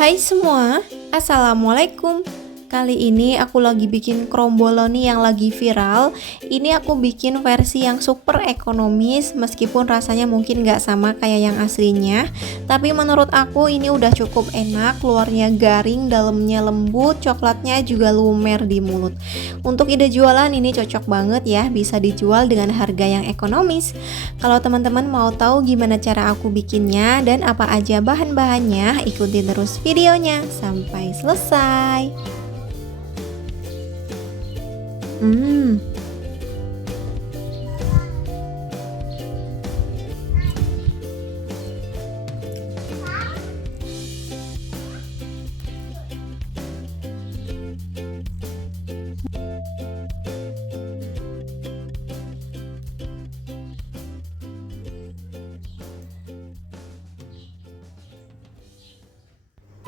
Hai semua, Assalamualaikum. Kali ini aku lagi bikin kromboloni yang lagi viral. Ini aku bikin versi yang super ekonomis, meskipun rasanya mungkin gak sama kayak yang aslinya. Tapi menurut aku ini udah cukup enak, luarnya garing, dalamnya lembut, coklatnya juga lumer di mulut. Untuk ide jualan ini cocok banget ya, bisa dijual dengan harga yang ekonomis. Kalau teman-teman mau tahu gimana cara aku bikinnya dan apa aja bahan-bahannya, ikutin terus videonya sampai selesai. Hmm,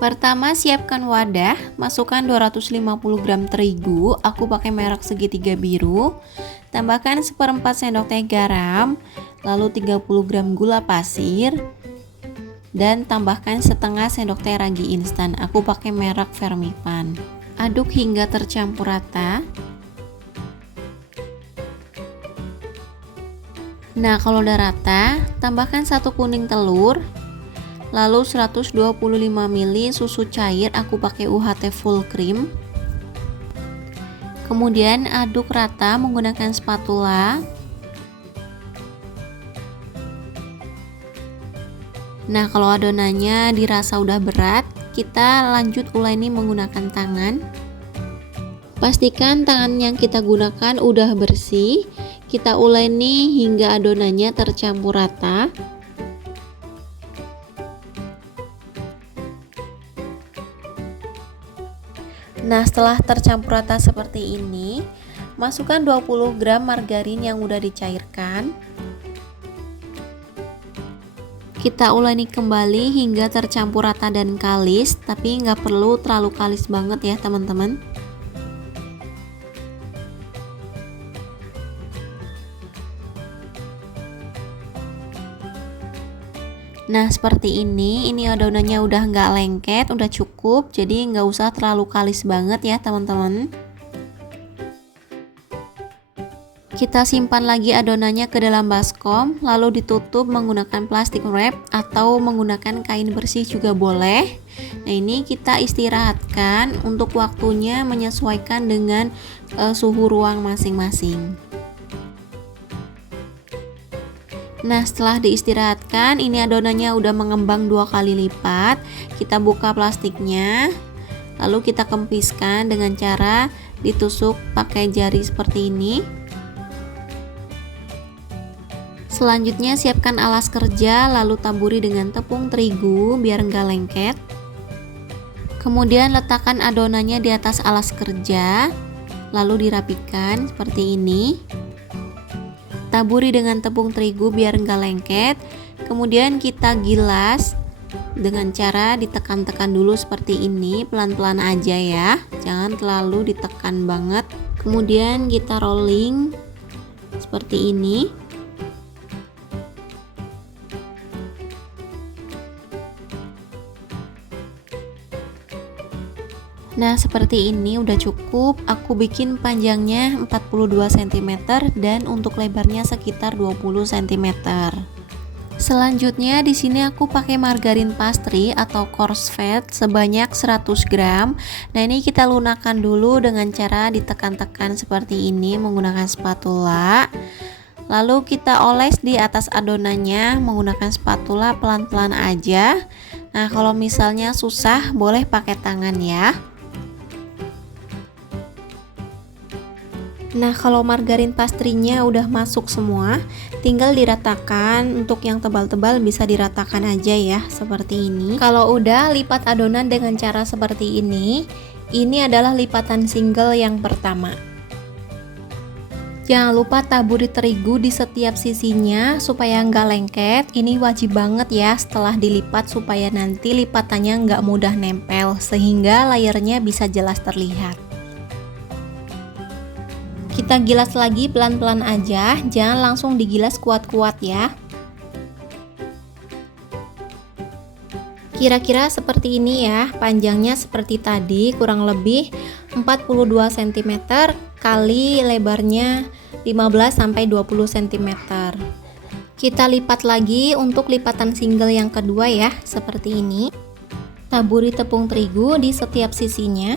Pertama siapkan wadah, masukkan 250 gram terigu, aku pakai merek segitiga biru. Tambahkan 1/4 sendok teh garam, lalu 30 gram gula pasir, dan tambahkan setengah sendok teh ragi instan, aku pakai merek Fermipan. Aduk hingga tercampur rata. Nah, kalau udah rata, tambahkan 1 kuning telur, lalu 125 ml susu cair, aku pakai UHT full cream. Kemudian aduk rata menggunakan spatula. Nah, kalau adonannya dirasa udah berat, kita lanjut uleni menggunakan tangan. Pastikan tangan yang kita gunakan udah bersih. Kita uleni hingga adonannya tercampur rata. Nah, setelah tercampur rata seperti ini, masukkan 20 gram margarin yang udah dicairkan. Kita uleni kembali hingga tercampur rata dan kalis, tapi nggak perlu terlalu kalis banget ya teman-teman. Nah, seperti ini adonannya udah nggak lengket, udah cukup, jadi nggak usah terlalu kalis banget ya teman-teman. Kita simpan lagi adonannya ke dalam baskom, lalu ditutup menggunakan plastik wrap atau menggunakan kain bersih juga boleh. Nah, ini kita istirahatkan untuk waktunya menyesuaikan dengan suhu ruang masing-masing. Nah, setelah diistirahatkan, ini adonannya udah mengembang 2 kali lipat. Kita buka plastiknya, lalu kita kempiskan dengan cara ditusuk pakai jari seperti ini. Selanjutnya siapkan alas kerja, lalu taburi dengan tepung terigu biar enggak lengket. Kemudian letakkan adonannya di atas alas kerja, lalu dirapikan seperti ini. Taburi dengan tepung terigu biar enggak lengket. Kemudian kita gilas dengan cara ditekan-tekan dulu seperti ini, pelan-pelan aja ya, jangan terlalu ditekan banget. Kemudian kita rolling seperti ini. Nah, seperti ini udah cukup. Aku bikin panjangnya 42 cm dan untuk lebarnya sekitar 20 cm. Selanjutnya di sini aku pakai margarin pastry atau coarse fat sebanyak 100 gram. Nah, ini kita lunakkan dulu dengan cara ditekan-tekan seperti ini menggunakan spatula. Lalu kita oles di atas adonannya menggunakan spatula pelan-pelan aja. Nah, kalau misalnya susah boleh pakai tangan ya. Nah, kalau margarin pastrinya udah masuk semua, tinggal diratakan. Untuk yang tebal-tebal bisa diratakan aja ya, seperti ini. Kalau udah, lipat adonan dengan cara seperti ini. Ini adalah lipatan single yang pertama. Jangan lupa taburi terigu di setiap sisinya supaya nggak lengket. Ini wajib banget ya setelah dilipat supaya nanti lipatannya nggak mudah nempel, sehingga layernya bisa jelas terlihat. Kita gilas lagi pelan-pelan aja, jangan langsung digilas kuat-kuat ya. Kira-kira seperti ini ya, panjangnya seperti tadi, kurang lebih 42 cm kali lebarnya 15-20 cm. Kita lipat lagi untuk lipatan single yang kedua ya, seperti ini. Taburi tepung terigu di setiap sisinya.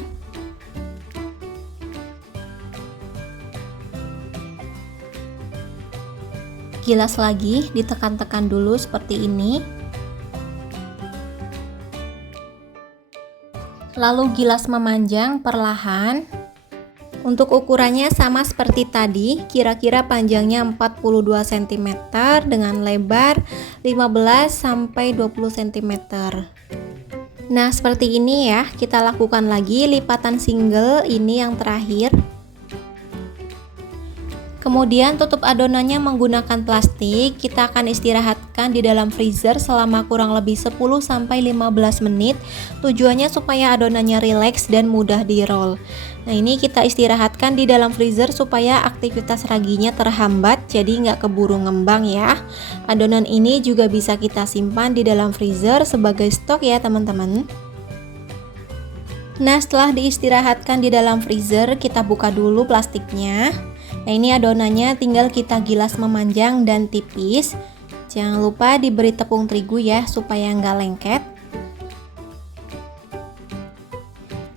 Gilas lagi, ditekan-tekan dulu seperti ini. Lalu gilas memanjang perlahan. Untuk ukurannya sama seperti tadi, kira-kira panjangnya 42 cm dengan lebar 15-20 cm. Nah, seperti ini ya, kita lakukan lagi lipatan single ini yang terakhir. Kemudian tutup adonannya menggunakan plastik. Kita akan istirahatkan di dalam freezer selama kurang lebih 10-15 menit. Tujuannya supaya adonannya rileks dan mudah di-roll. Nah, ini kita istirahatkan di dalam freezer supaya aktivitas raginya terhambat, jadi nggak keburu ngembang ya. Adonan ini juga bisa kita simpan di dalam freezer sebagai stok ya teman-teman. Nah, setelah diistirahatkan di dalam freezer, kita buka dulu plastiknya. Nah, ini adonannya tinggal kita gilas memanjang dan tipis. Jangan lupa diberi tepung terigu ya, supaya nggak lengket.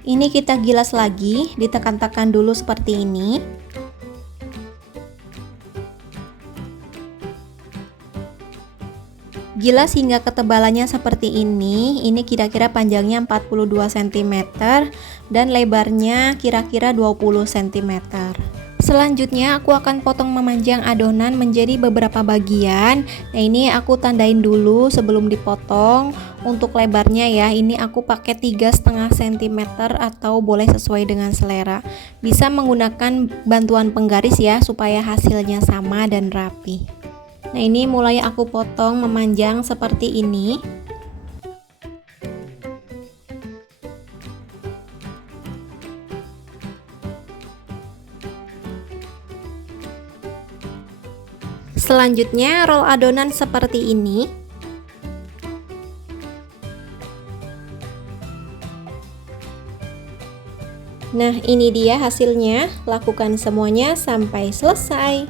Ini kita gilas lagi, ditekan-tekan dulu seperti ini. Gilas hingga ketebalannya seperti ini. Ini kira-kira panjangnya 42 cm dan lebarnya kira-kira 20 cm. Selanjutnya aku akan potong memanjang adonan menjadi beberapa bagian. Nah, ini aku tandain dulu sebelum dipotong. Untuk lebarnya ya, ini aku pakai 3,5 cm atau boleh sesuai dengan selera. Bisa menggunakan bantuan penggaris ya, supaya hasilnya sama dan rapi. Nah, ini mulai aku potong memanjang seperti ini. Selanjutnya roll adonan seperti ini. Nah, ini dia hasilnya. Lakukan semuanya sampai selesai.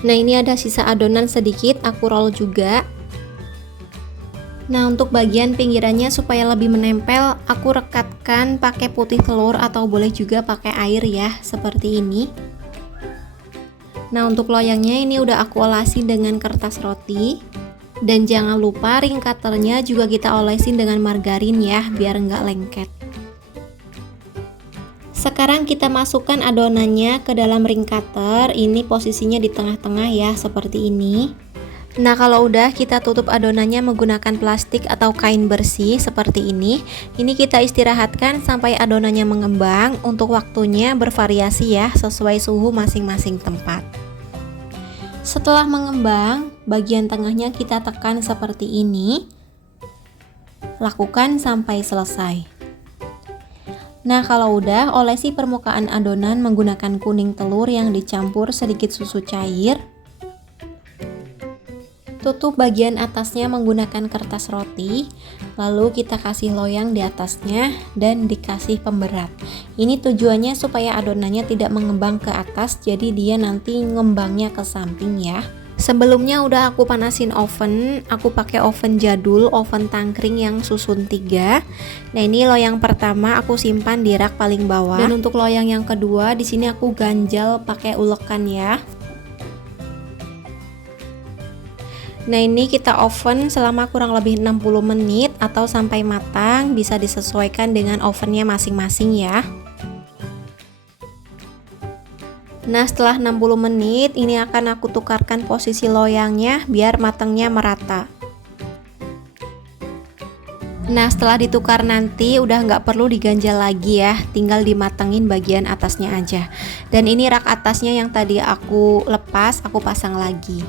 Nah, ini ada sisa adonan sedikit, aku roll juga. Nah, untuk bagian pinggirannya supaya lebih menempel, aku rekatkan pakai putih telur atau boleh juga pakai air ya, seperti ini. Nah, untuk loyangnya ini udah aku olesi dengan kertas roti. Dan jangan lupa ring cutternya juga kita olesin dengan margarin ya, biar nggak lengket. Sekarang kita masukkan adonannya ke dalam ring cutter. Ini posisinya di tengah-tengah ya, seperti ini. Nah, kalau udah kita tutup adonannya menggunakan plastik atau kain bersih seperti ini. Ini kita istirahatkan sampai adonannya mengembang. Untuk waktunya bervariasi ya, sesuai suhu masing-masing tempat. Setelah mengembang, bagian tengahnya kita tekan seperti ini. Lakukan sampai selesai. Nah, kalau udah, olesi permukaan adonan menggunakan kuning telur yang dicampur sedikit susu cair. Tutup bagian atasnya menggunakan kertas roti, lalu kita kasih loyang di atasnya dan dikasih pemberat. Ini tujuannya supaya adonannya tidak mengembang ke atas, jadi dia nanti ngembangnya ke samping ya. Sebelumnya udah aku panasin oven, aku pakai oven jadul, oven tangkring yang susun 3. Nah, ini loyang pertama aku simpan di rak paling bawah. Dan untuk loyang yang kedua, di sini aku ganjal pakai ulekan ya. Nah, ini kita oven selama kurang lebih 60 menit atau sampai matang, bisa disesuaikan dengan ovennya masing-masing ya. Nah, setelah 60 menit ini akan aku tukarkan posisi loyangnya biar matangnya merata. Nah, setelah ditukar nanti udah nggak perlu diganjal lagi ya, tinggal dimatengin bagian atasnya aja. Dan ini rak atasnya yang tadi aku lepas, aku pasang lagi.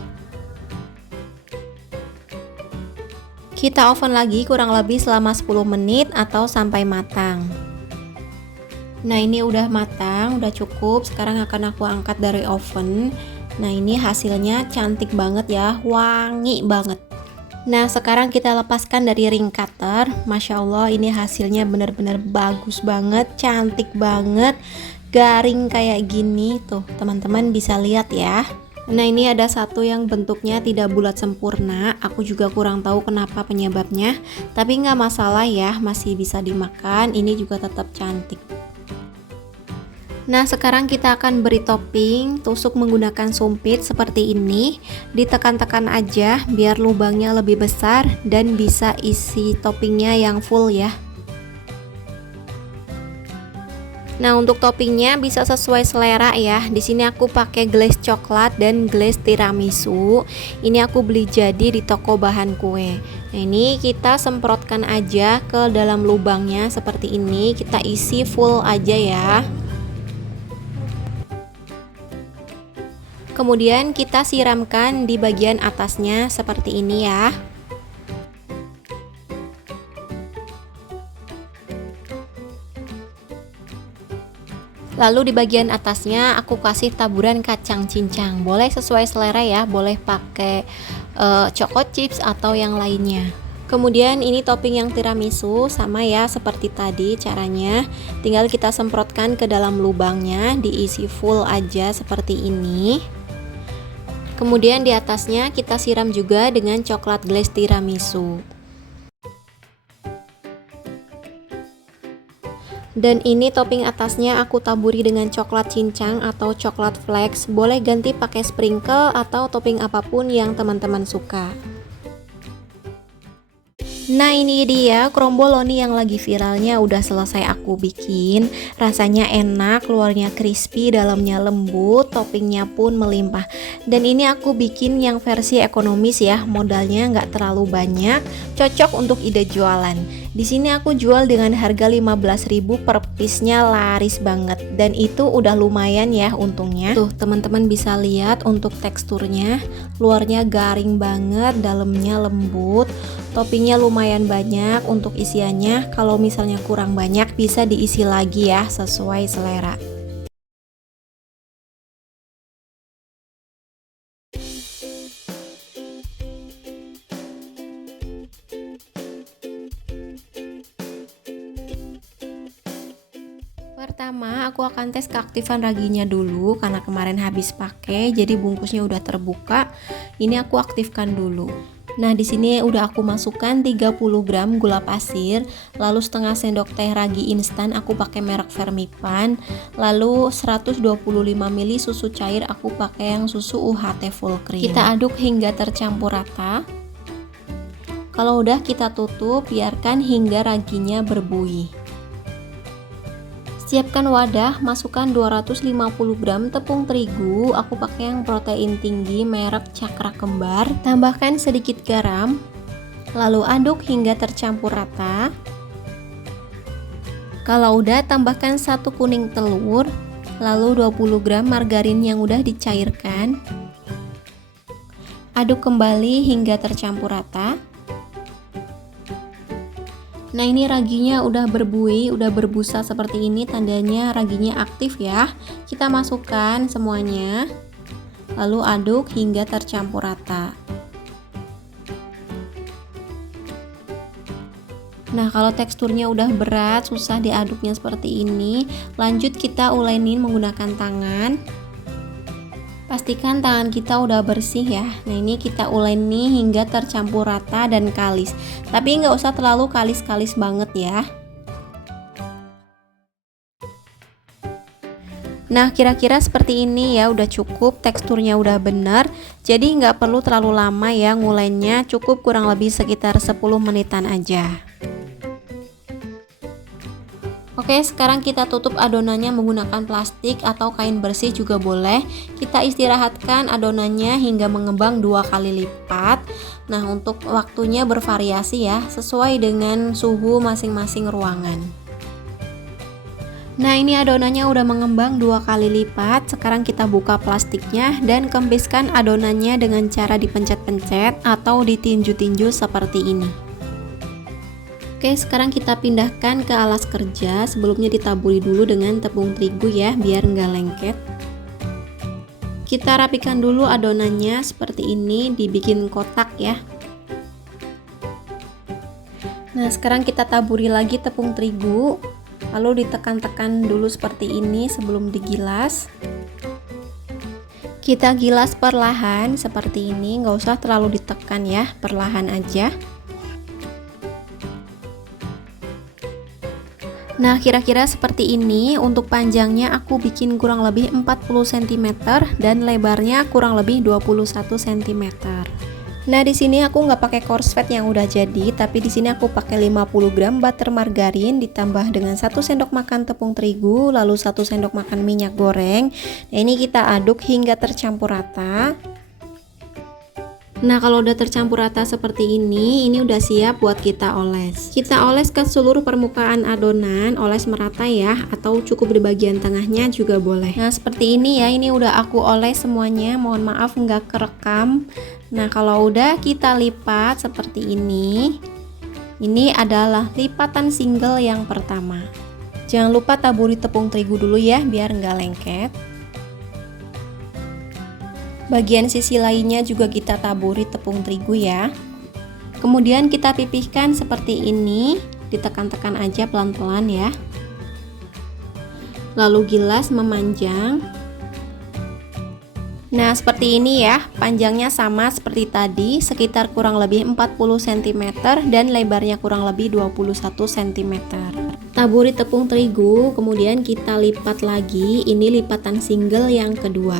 Kita oven lagi kurang lebih selama 10 menit atau sampai matang. Nah, ini udah matang, udah cukup. Sekarang akan aku angkat dari oven. Nah, ini hasilnya cantik banget ya, wangi banget. Nah, sekarang kita lepaskan dari ring cutter. Masya Allah, ini hasilnya benar-benar bagus banget, cantik banget, garing kayak gini. Tuh, teman-teman bisa lihat ya. Nah, ini ada satu yang bentuknya tidak bulat sempurna. Aku juga kurang tahu kenapa penyebabnya, tapi nggak masalah ya, masih bisa dimakan. Ini juga tetap cantik. Nah, sekarang kita akan beri topping. Tusuk menggunakan sumpit seperti ini. Ditekan-tekan aja biar lubangnya lebih besar dan bisa isi toppingnya yang full ya. Nah, untuk toppingnya bisa sesuai selera ya. Di sini aku pakai glaze coklat dan glaze tiramisu. Ini aku beli jadi di toko bahan kue. Nah, ini kita semprotkan aja ke dalam lubangnya seperti ini. Kita isi full aja ya. Kemudian kita siramkan di bagian atasnya seperti ini ya. Lalu di bagian atasnya aku kasih taburan kacang cincang. Boleh sesuai selera ya, boleh pakai choco chips atau yang lainnya. Kemudian ini topping yang tiramisu sama ya seperti tadi caranya. Tinggal kita semprotkan ke dalam lubangnya, diisi full aja seperti ini. Kemudian di atasnya kita siram juga dengan coklat glaze tiramisu. Dan ini topping atasnya aku taburi dengan coklat cincang atau coklat flakes. Boleh ganti pakai sprinkle atau topping apapun yang teman-teman suka. Nah, ini dia kromboloni yang lagi viralnya udah selesai aku bikin. Rasanya enak, luarnya crispy, dalamnya lembut, toppingnya pun melimpah. Dan ini aku bikin yang versi ekonomis ya, modalnya nggak terlalu banyak, cocok untuk ide jualan. Di sini aku jual dengan harga 15.000 per piece-nya, laris banget. Dan itu udah lumayan ya untungnya. Tuh, teman-teman bisa lihat untuk teksturnya, luarnya garing banget, dalamnya lembut. Toppingnya lumayan banyak untuk isiannya. Kalau misalnya kurang banyak bisa diisi lagi ya, sesuai selera. Pertama, aku akan tes keaktifan raginya dulu karena kemarin habis pakai, jadi bungkusnya udah terbuka. Ini aku aktifkan dulu. Nah, di sini udah aku masukkan 30 gram gula pasir, lalu setengah sendok teh ragi instan aku pakai merek Vermipan, lalu 125 ml susu cair aku pakai yang susu UHT full cream. Kita aduk hingga tercampur rata. Kalau udah kita tutup, biarkan hingga raginya berbuih. Siapkan wadah, masukkan 250 gram tepung terigu, aku pakai yang protein tinggi merek Cakra Kembar. Tambahkan sedikit garam, lalu aduk hingga tercampur rata. Kalau udah, tambahkan 1 kuning telur, lalu 20 gram margarin yang udah dicairkan. Aduk kembali hingga tercampur rata. Nah, ini raginya udah berbuih, udah berbusa seperti ini, tandanya raginya aktif ya. Kita masukkan semuanya, lalu aduk hingga tercampur rata. Nah, kalau teksturnya udah berat, susah diaduknya seperti ini, lanjut kita ulenin menggunakan tangan. Pastikan tangan kita udah bersih ya. Nah, ini kita uleni hingga tercampur rata dan kalis. Tapi nggak usah terlalu kalis-kalis banget ya. Nah, kira-kira seperti ini ya, udah cukup, teksturnya udah bener. Jadi nggak perlu terlalu lama ya ngulennya, cukup kurang lebih sekitar 10 menitan aja. Oke, sekarang kita tutup adonannya menggunakan plastik atau kain bersih juga boleh. Kita istirahatkan adonannya hingga mengembang 2 kali lipat. Nah, untuk waktunya bervariasi ya, sesuai dengan suhu masing-masing ruangan. Nah, ini adonannya udah mengembang 2 kali lipat. Sekarang kita buka plastiknya dan kempiskan adonannya dengan cara dipencet-pencet atau ditinju-tinju seperti ini. Oke, sekarang kita pindahkan ke alas kerja. Sebelumnya ditaburi dulu dengan tepung terigu ya, biar nggak lengket. Kita rapikan dulu adonannya seperti ini, dibikin kotak ya. Nah, sekarang kita taburi lagi tepung terigu, lalu ditekan-tekan dulu seperti ini sebelum digilas. Kita gilas perlahan seperti ini, nggak usah terlalu ditekan ya, perlahan aja. Nah, kira-kira seperti ini. Untuk panjangnya aku bikin kurang lebih 40 cm dan lebarnya kurang lebih 21 cm. Nah, di sini aku nggak pakai korslet yang udah jadi, tapi di sini aku pakai 50 gram butter margarin ditambah dengan 1 sendok makan tepung terigu, lalu 1 sendok makan minyak goreng. Nah, ini kita aduk hingga tercampur rata. Nah, kalau udah tercampur rata seperti ini udah siap buat kita oles. Kita oles ke seluruh permukaan adonan, oles merata ya, atau cukup di bagian tengahnya juga boleh. Nah, seperti ini ya, ini udah aku oles semuanya, mohon maaf nggak kerekam. Nah, kalau udah kita lipat seperti ini adalah lipatan single yang pertama. Jangan lupa taburi tepung terigu dulu ya, biar nggak lengket. Bagian sisi lainnya juga kita taburi tepung terigu ya. Kemudian kita pipihkan seperti ini, ditekan-tekan aja pelan-pelan ya. Lalu gilas memanjang. Nah, seperti ini ya, panjangnya sama seperti tadi, sekitar kurang lebih 40 cm dan lebarnya kurang lebih 21 cm. Taburi tepung terigu, kemudian kita lipat lagi, ini lipatan single yang kedua.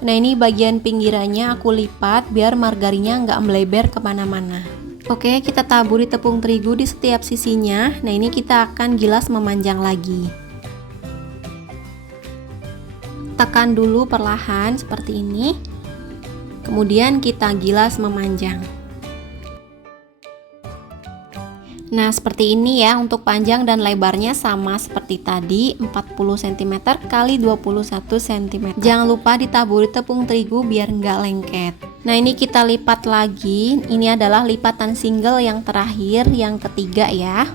Nah, ini bagian pinggirannya aku lipat biar margarinnya nggak melebar kemana-mana. Oke, kita taburi tepung terigu di setiap sisinya. Nah, ini kita akan gilas memanjang lagi. Tekan dulu perlahan seperti ini. Kemudian kita gilas memanjang. Nah, seperti ini ya, untuk panjang dan lebarnya sama seperti tadi, 40 cm kali 21 cm. Jangan lupa ditaburi tepung terigu biar nggak lengket. Nah, ini kita lipat lagi. Ini adalah lipatan single yang terakhir, yang ketiga ya.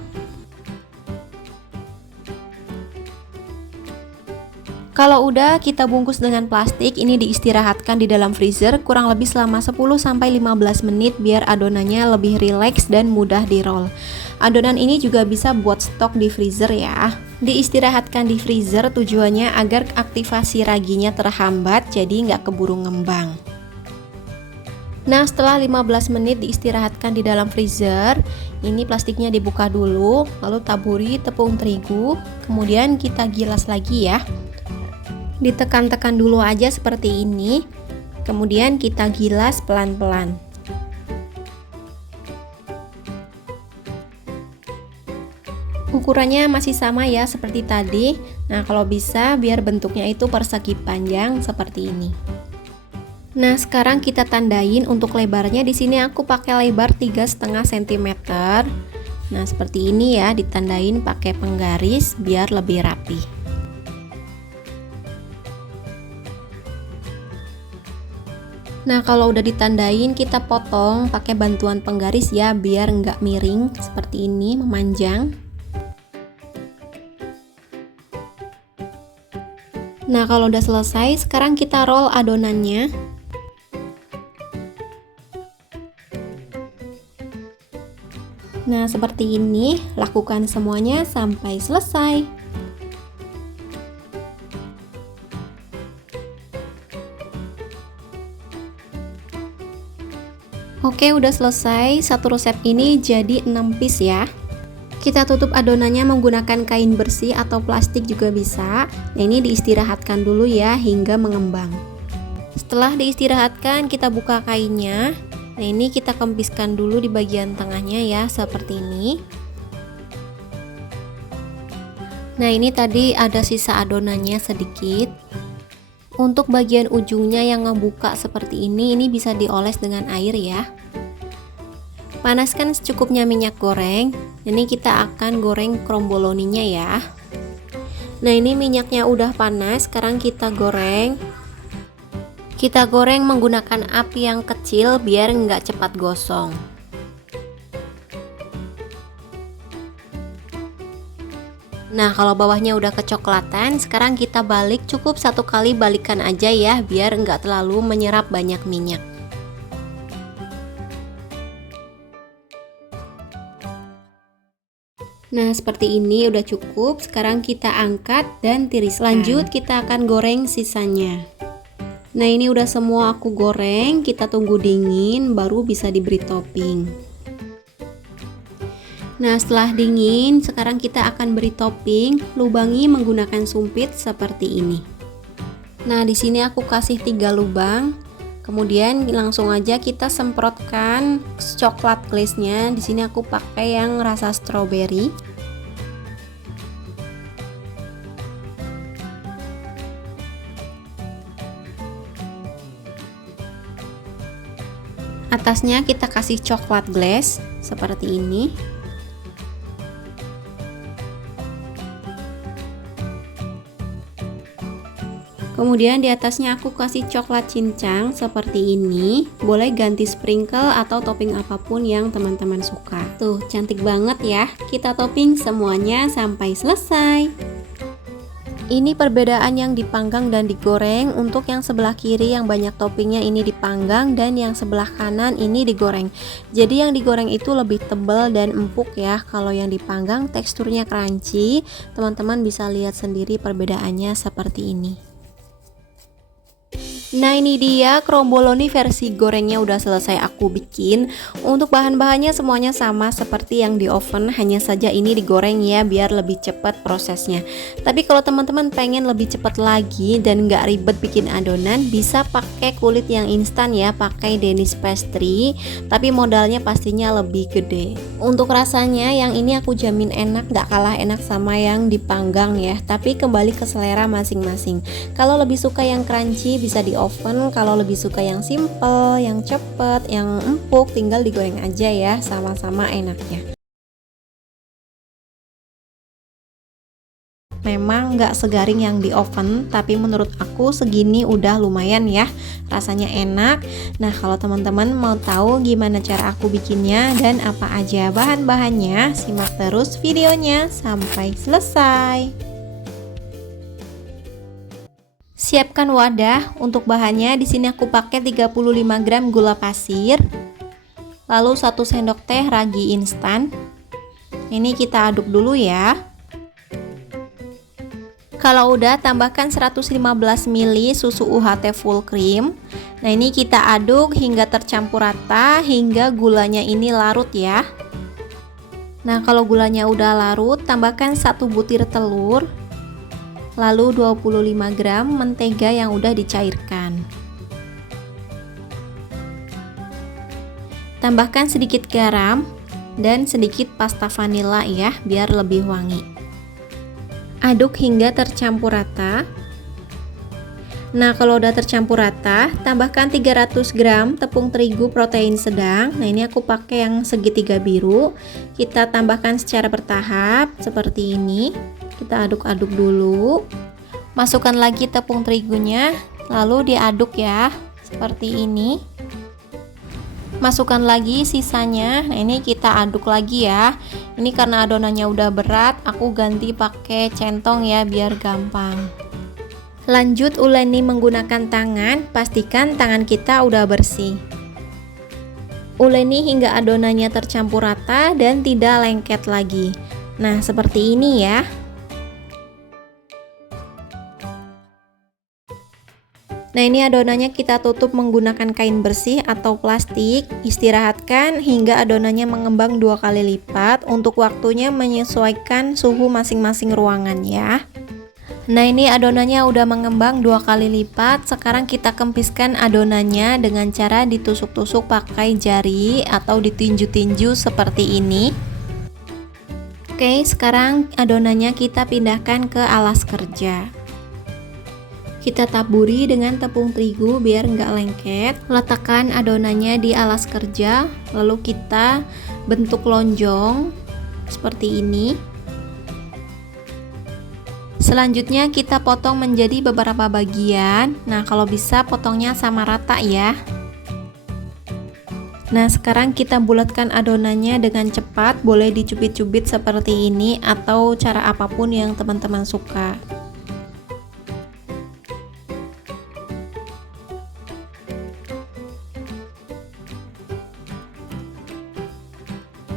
Kalau udah kita bungkus dengan plastik, ini diistirahatkan di dalam freezer kurang lebih selama 10-15 menit biar adonannya lebih rileks dan mudah di-roll. Adonan ini juga bisa buat stok di freezer ya. Diistirahatkan di freezer tujuannya agar aktivasi raginya terhambat, jadi nggak keburu ngembang. Nah, setelah 15 menit diistirahatkan di dalam freezer, ini plastiknya dibuka dulu, lalu taburi tepung terigu, kemudian kita gilas lagi ya. Ditekan-tekan dulu aja seperti ini, kemudian kita gilas pelan-pelan. Ukurannya masih sama ya seperti tadi. Nah, kalau bisa biar bentuknya itu persegi panjang seperti ini. Nah, sekarang kita tandain untuk lebarnya. Di sini aku pakai lebar 3,5 cm. Nah, seperti ini ya, ditandain pakai penggaris biar lebih rapi. Nah, kalau udah ditandain kita potong pakai bantuan penggaris ya, biar nggak miring seperti ini, memanjang. Nah, kalau udah selesai, sekarang kita roll adonannya. Nah, seperti ini, lakukan semuanya sampai selesai. Oke, udah selesai. Satu resep ini jadi 6 piece ya. Kita tutup adonannya menggunakan kain bersih atau plastik juga bisa. Nah, ini diistirahatkan dulu ya hingga mengembang. Setelah diistirahatkan, kita buka kainnya. Nah, ini kita kempiskan dulu di bagian tengahnya ya, seperti ini. Nah, ini tadi ada sisa adonannya sedikit. Untuk bagian ujungnya yang ngebuka seperti ini bisa dioles dengan air ya. Panaskan secukupnya minyak goreng. Ini kita akan goreng kromboloninya ya. Nah, ini minyaknya udah panas, sekarang kita goreng. Kita goreng menggunakan api yang kecil biar nggak cepat gosong. Nah, kalau bawahnya udah kecoklatan, sekarang kita balik, cukup satu kali balikan aja ya, biar nggak terlalu menyerap banyak minyak. Nah, seperti ini udah cukup. Sekarang kita angkat dan tiriskan. Lanjut, kita akan goreng sisanya. Nah, ini udah semua aku goreng, kita tunggu dingin baru bisa diberi topping. Nah, setelah dingin, sekarang kita akan beri topping, lubangi menggunakan sumpit seperti ini. Nah, di sini aku kasih 3 lubang. Kemudian langsung aja kita semprotkan coklat glaze-nya. Di sini aku pakai yang rasa strawberry. Atasnya kita kasih coklat glaze seperti ini. Kemudian di atasnya aku kasih coklat cincang seperti ini. Boleh ganti sprinkle atau topping apapun yang teman-teman suka. Tuh, cantik banget ya. Kita topping semuanya sampai selesai. Ini perbedaan yang dipanggang dan digoreng. Untuk yang sebelah kiri yang banyak toppingnya ini dipanggang, dan yang sebelah kanan ini digoreng. Jadi yang digoreng itu lebih tebal dan empuk ya. Kalau yang dipanggang teksturnya crunchy. Teman-teman bisa lihat sendiri perbedaannya seperti ini. Nah, ini dia kromboloni versi gorengnya udah selesai aku bikin. Untuk bahan-bahannya semuanya sama seperti yang di oven, hanya saja ini digoreng ya biar lebih cepat prosesnya. Tapi kalau teman-teman pengen lebih cepat lagi dan nggak ribet bikin adonan, bisa pakai kulit yang instan ya, pakai Danish pastry, tapi modalnya pastinya lebih gede. Untuk rasanya yang ini aku jamin enak, nggak kalah enak sama yang dipanggang ya, tapi kembali ke selera masing-masing. Kalau lebih suka yang crunchy bisa di oven, kalau lebih suka yang simple, yang cepet, yang empuk, tinggal digoreng aja ya, sama-sama enaknya. Memang nggak segaring yang di oven, tapi menurut aku segini udah lumayan ya, rasanya enak. Nah, kalau teman-teman mau tahu gimana cara aku bikinnya dan apa aja bahan-bahannya, simak terus videonya sampai selesai. Siapkan wadah. Untuk bahannya di sini aku pakai 35 gram gula pasir, lalu 1 sendok teh ragi instan. Ini kita aduk dulu ya. Kalau udah, tambahkan 115 ml susu UHT full cream. Nah, ini kita aduk hingga tercampur rata, hingga gulanya ini larut ya. Nah, kalau gulanya udah larut, tambahkan 1 butir telur, lalu 25 gram mentega yang udah dicairkan. Tambahkan sedikit garam dan sedikit pasta vanila ya, biar lebih wangi. Aduk hingga tercampur rata. Nah, kalau udah tercampur rata, tambahkan 300 gram tepung terigu protein sedang. Nah, ini aku pakai yang segitiga biru. Kita tambahkan secara bertahap seperti ini. Kita aduk-aduk dulu. Masukkan lagi tepung terigunya, lalu diaduk ya, seperti ini. Masukkan lagi sisanya. Nah, ini kita aduk lagi ya. Ini karena adonannya udah berat, aku ganti pakai centong ya biar gampang. Lanjut uleni menggunakan tangan, pastikan tangan kita udah bersih. Uleni hingga adonannya tercampur rata dan tidak lengket lagi. Nah, seperti ini ya. Nah, ini adonannya kita tutup menggunakan kain bersih atau plastik. Istirahatkan hingga adonannya mengembang 2 kali lipat. Untuk waktunya menyesuaikan suhu masing-masing ruangan ya. Nah, ini adonannya udah mengembang 2 kali lipat. Sekarang kita kempiskan adonannya dengan cara ditusuk-tusuk pakai jari atau ditinju-tinju seperti ini. Oke, sekarang adonannya kita pindahkan ke alas kerja. Kita taburi dengan tepung terigu biar nggak lengket. Letakkan adonannya di alas kerja, lalu kita bentuk lonjong seperti ini. Selanjutnya kita potong menjadi beberapa bagian. Nah, kalau bisa potongnya sama rata ya. Nah, sekarang kita bulatkan adonannya dengan cepat, boleh dicubit-cubit seperti ini atau cara apapun yang teman-teman suka.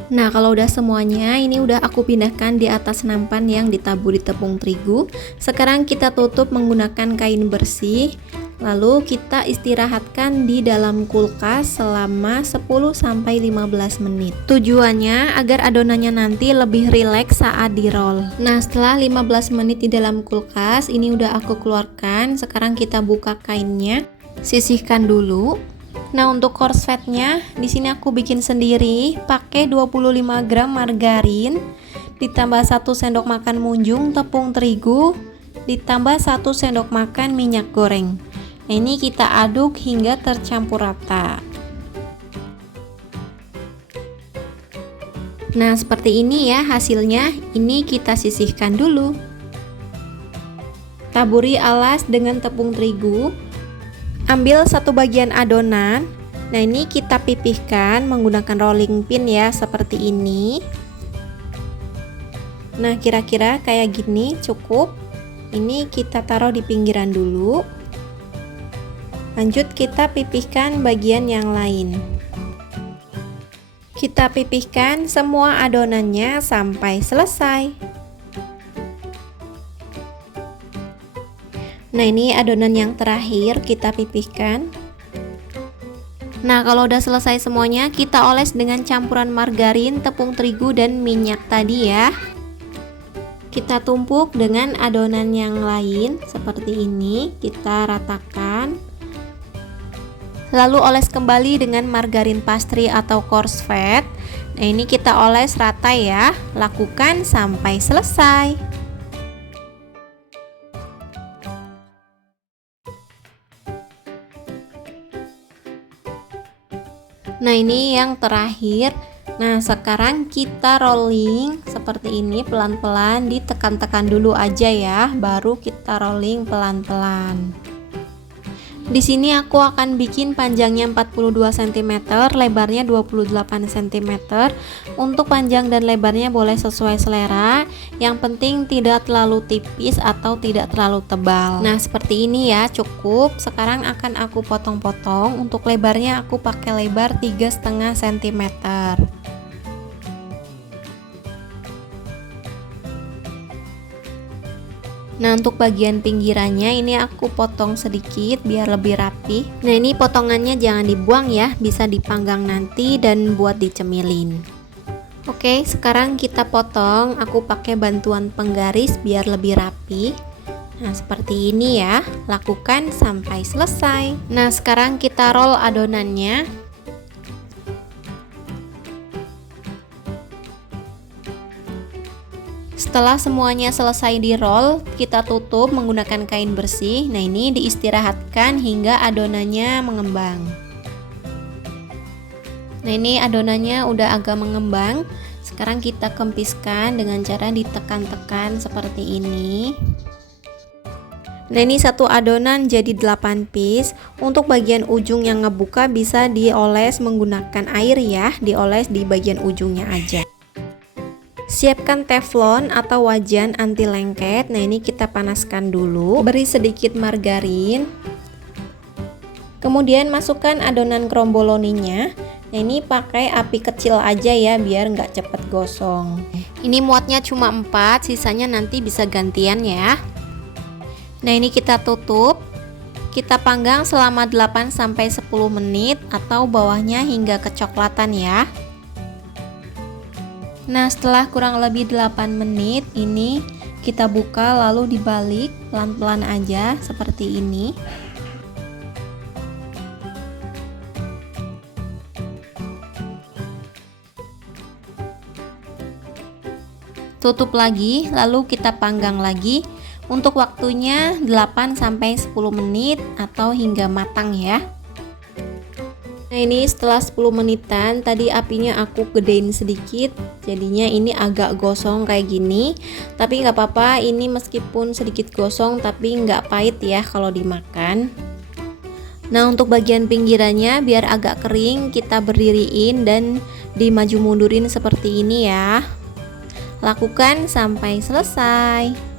Nah, kalau udah semuanya, ini udah aku pindahkan di atas nampan yang ditaburi tepung terigu. Sekarang kita tutup menggunakan kain bersih. Lalu kita istirahatkan di dalam kulkas selama 10-15 menit. Tujuannya agar adonannya nanti lebih rileks saat di roll. Nah, setelah 15 menit di dalam kulkas, ini udah aku keluarkan. Sekarang kita buka kainnya, sisihkan dulu. Nah, untuk korsletnya di sini aku bikin sendiri, pakai 25 gram margarin, ditambah 1 sendok makan munjung tepung terigu, ditambah 1 sendok makan minyak goreng. Nah, ini kita aduk hingga tercampur rata. Nah, seperti ini ya hasilnya. Ini kita sisihkan dulu. Taburi alas dengan tepung terigu. Ambil satu bagian adonan. Nah, ini kita pipihkan menggunakan rolling pin ya, seperti ini. Nah, kira-kira kayak gini cukup. Ini kita taruh di pinggiran dulu. Lanjut kita pipihkan bagian yang lain. Kita pipihkan semua adonannya sampai selesai. Nah, ini adonan yang terakhir kita pipihkan. Nah, kalau udah selesai semuanya, kita oles dengan campuran margarin, tepung terigu, dan minyak tadi ya. Kita tumpuk dengan adonan yang lain seperti ini, kita ratakan. Lalu oles kembali dengan margarin pastry atau coarse fat. Nah, ini kita oles rata ya. Lakukan sampai selesai. Nah, ini yang terakhir. Nah, sekarang kita rolling seperti ini pelan-pelan, ditekan-tekan dulu aja ya, baru kita rolling pelan-pelan. Di sini aku akan bikin panjangnya 42 cm, lebarnya 28 cm. Untuk panjang dan lebarnya boleh sesuai selera. Yang penting tidak terlalu tipis atau tidak terlalu tebal. Nah, seperti ini ya, cukup. Sekarang akan aku potong-potong. Untuk lebarnya aku pakai lebar 3,5 cm. Nah, untuk bagian pinggirannya ini aku potong sedikit biar lebih rapi. Nah, ini potongannya jangan dibuang ya, bisa dipanggang nanti dan buat dicemilin. Oke, sekarang kita potong. Aku pakai bantuan penggaris biar lebih rapi. Nah, seperti ini ya, lakukan sampai selesai. Nah, sekarang kita roll adonannya. Setelah semuanya selesai di roll, kita tutup menggunakan kain bersih. Nah, ini diistirahatkan hingga adonannya mengembang. Nah, ini adonannya udah agak mengembang. Sekarang kita kempiskan dengan cara ditekan-tekan seperti ini. Nah, ini satu adonan jadi 8 piece. Untuk bagian ujung yang ngebuka bisa dioles menggunakan air ya, dioles di bagian ujungnya aja. Siapkan teflon atau wajan anti lengket. Nah, ini kita panaskan dulu. Beri sedikit margarin. Kemudian masukkan adonan kromboloninya. Nah, ini pakai api kecil aja ya, biar nggak cepet gosong. Ini muatnya cuma 4, sisanya nanti bisa gantian ya. Nah, ini kita tutup. Kita panggang selama 8-10 menit atau bawahnya hingga kecoklatan ya. Nah, setelah kurang lebih 8 menit ini kita buka lalu dibalik pelan-pelan aja seperti ini. Tutup lagi lalu kita panggang lagi untuk waktunya 8-10 menit atau hingga matang ya. Nah ini setelah 10 menitan, tadi apinya aku gedein sedikit, jadinya ini agak gosong kayak gini. Tapi nggak apa-apa, ini meskipun sedikit gosong tapi nggak pahit ya kalau dimakan. Nah untuk bagian pinggirannya biar agak kering, kita berdiriin dan dimaju mundurin seperti ini ya. Lakukan sampai selesai.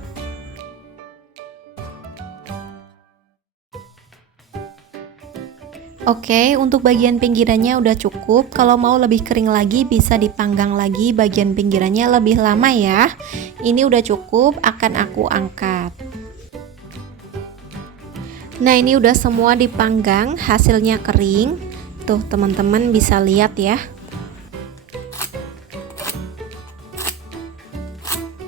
Oke, untuk bagian pinggirannya udah cukup. Kalau mau lebih kering lagi bisa dipanggang lagi bagian pinggirannya lebih lama ya. Ini udah cukup, akan aku angkat. Nah ini udah semua dipanggang, hasilnya kering. Tuh teman-teman bisa lihat ya.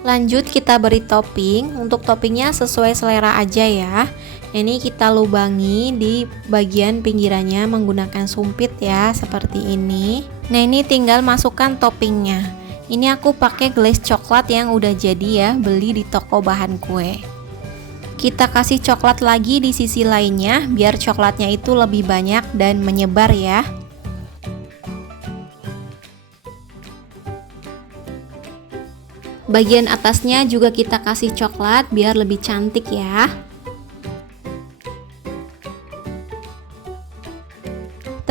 Lanjut kita beri topping. Untuk toppingnya sesuai selera aja ya. Ini kita lubangi di bagian pinggirannya menggunakan sumpit ya, seperti ini. Nah ini tinggal masukkan toppingnya. Ini aku pakai glaze coklat yang udah jadi ya, beli di toko bahan kue. Kita kasih coklat lagi di sisi lainnya biar coklatnya itu lebih banyak dan menyebar ya. Bagian atasnya juga kita kasih coklat biar lebih cantik ya.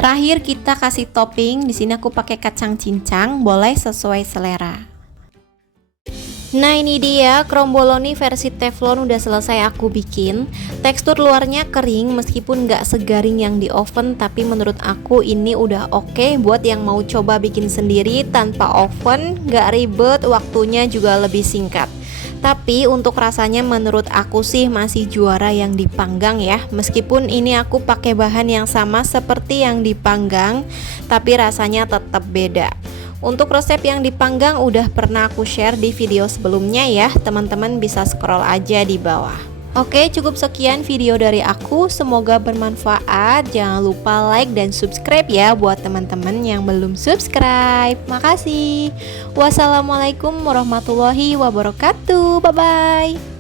Terakhir kita kasih topping. Di sini aku pakai kacang cincang, boleh sesuai selera. Nah ini dia kromboloni versi teflon udah selesai aku bikin. Tekstur luarnya kering meskipun nggak segaring yang di oven, tapi menurut aku ini udah oke buat yang mau coba bikin sendiri tanpa oven, nggak ribet, waktunya juga lebih singkat. Tapi untuk rasanya menurut aku sih masih juara yang dipanggang ya. Meskipun ini aku pakai bahan yang sama seperti yang dipanggang, tapi rasanya tetap beda. Untuk resep yang dipanggang udah pernah aku share di video sebelumnya ya. Teman-teman bisa scroll aja di bawah. Oke, cukup sekian video dari aku. Semoga bermanfaat. Jangan lupa like dan subscribe ya buat teman-teman yang belum subscribe. Makasih. Wassalamualaikum warahmatullahi wabarakatuh. Bye bye.